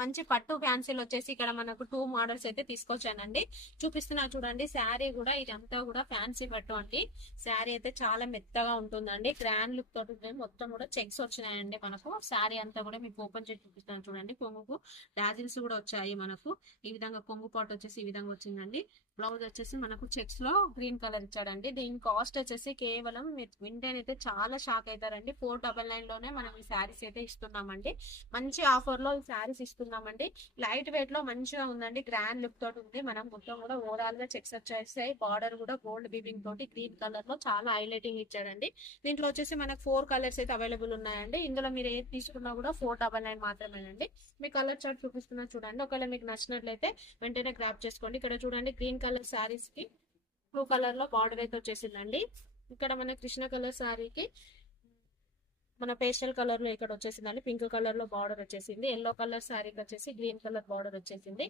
మంచి పట్టు ఫ్యాన్సీలు వచ్చేసి ఇక్కడ మనకు 2 మోడల్స్ అయితే తీసుకొచ్చానండి. చూపిస్తున్నా చూడండి. శారీ కూడా ఇదంతా కూడా ఫ్యాన్సీ పట్టు అండి. శారీ అయితే చాలా మెత్తగా ఉంటుందండి. గ్రాండ్ లుక్ తోటి మొత్తం కూడా చెక్స్ వచ్చినాయండి మనకు. శారీ అంతా కూడా మీకు ఓపెన్ చేసి చూపిస్తాను చూడండి. కొంగుకు డాజిల్స్ కూడా వచ్చాయి మనకు. ఈ విధంగా కొంగు పాటు వచ్చేసి ఈ విధంగా వచ్చిందండి. బ్లౌజ్ వచ్చేసి మనకు చెక్స్ లో గ్రీన్ కలర్ ఇచ్చాడండి. దీని కాస్ట్ వచ్చేసి కేవలం మీరు వింటేనైతే చాలా షాక్ అవుతారండి. 499 లోనే మనం ఈ శారీస్ అయితే ఇస్తున్నామండి. మంచి ఆఫర్ లో ఈ శారీస్ ఇస్తున్నామండి. లైట్ వెయిట్ లో మంచిగా ఉందండి. గ్రాండ్ లుక్ తోటి ఉంది. మనం మొత్తం కూడా ఓవరాల్ గా చెక్స్ వచ్చేసాయి. బార్డర్ కూడా గోల్డ్ బీబింగ్ తోటి గ్రీన్ కలర్ లో చాలా హైలైటింగ్ ఇచ్చాడండి. దీంట్లో వచ్చేసి మనకు 4 కలర్స్ అయితే అవైలబుల్ ఉన్నాయండి. ఇందులో మీరు ఏది తీసుకున్నా కూడా 499 మాత్రమేనండి. మీ కలర్ చార్ట్ చూపిస్తున్నా చూడండి. ఒకవేళ మీకు నచ్చినట్లయితే వెంటనే గ్రాప్ చేసుకోండి. ఇక్కడ చూడండి గ్రీన్ కలర్ శారీస్ కి బ్లూ కలర్ లో బార్డర్ అయితే వచ్చేసిందండి. ఇక్కడ మన కృష్ణ కలర్ శారీకి మన పేస్టల్ కలర్ లో ఇక్కడ వచ్చేసిందండి. పింక్ కలర్ లో బార్డర్ వచ్చేసింది. ఎల్లో కలర్ శారీకి వచ్చేసి గ్రీన్ కలర్ బార్డర్ వచ్చేసింది.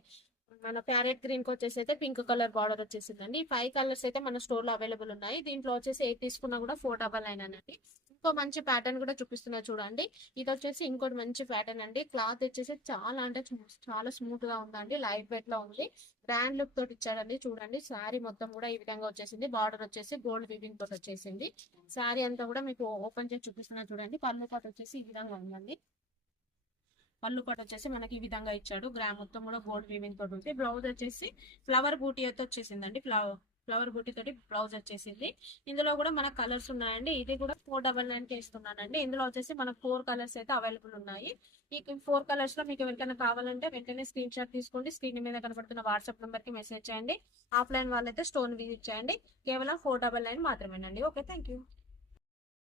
మన ప్యారెట్ గ్రీన్ కి వచ్చేసి అయితే పింక్ కలర్ బార్డర్ వచ్చేసిందండి. 5 కలర్స్ అయితే మన స్టోర్ లో అవైలబుల్ ఉన్నాయి. దీంట్లో వచ్చేసి 8 తీసుకున్నా కూడా 499 అండి. ఇంకో మంచి ప్యాటర్న్ కూడా చూపిస్తున్నా చూడండి. ఇది వచ్చేసి ఇంకోటి మంచి ప్యాటర్న్ అండి. క్లాత్ వచ్చేసి చాలా అంటే చాలా స్మూత్ గా ఉందండి. లైట్ వెయిట్ లో ఉంది. గ్రాండ్ లుక్ తోటి ఇచ్చాడండి. చూడండి శారీ మొత్తం కూడా ఈ విధంగా వచ్చేసింది. బార్డర్ వచ్చేసి గోల్డ్ వీవింగ్ తోటి వచ్చేసింది. శారీ అంతా కూడా మీకు ఓపెన్ చేసి చూపిస్తున్నా చూడండి. పళ్ళు పాటు వచ్చేసి ఈ విధంగా ఉందండి. పళ్ళు పాటు వచ్చేసి మనకి ఈ విధంగా ఇచ్చాడు. గ్రామ్ మొత్తం కూడా గోల్డ్ వీవింగ్ తోటి ఉంది. బ్లౌజ్ వచ్చేసి ఫ్లవర్ బూటీ అయితే వచ్చేసిందండి. ఫ్లవర్ బూటీ తోటి బ్లౌజ్ వచ్చేసింది. ఇందులో కూడా మనకు కలర్స్ ఉన్నాయండి. ఇది కూడా 499 కి ఇస్తున్నానండి. ఇందులో వచ్చేసి మనకు 4 కలర్స్ అయితే అవైలబుల్ ఉన్నాయి. ఈ 4 కలర్స్ లో మీకు ఎవరికైనా కావాలంటే వెంటనే స్క్రీన్ షాట్ తీసుకోండి. స్క్రీన్ మీద కనబడుతున్న వాట్సాప్ నెంబర్ కి మెసేజ్ చేయండి. ఆఫ్లైన్ వాళ్ళైతే స్టోర్ విజిట్ చేయండి. కేవలం 499 మాత్రమేనండి. Okay, thank you.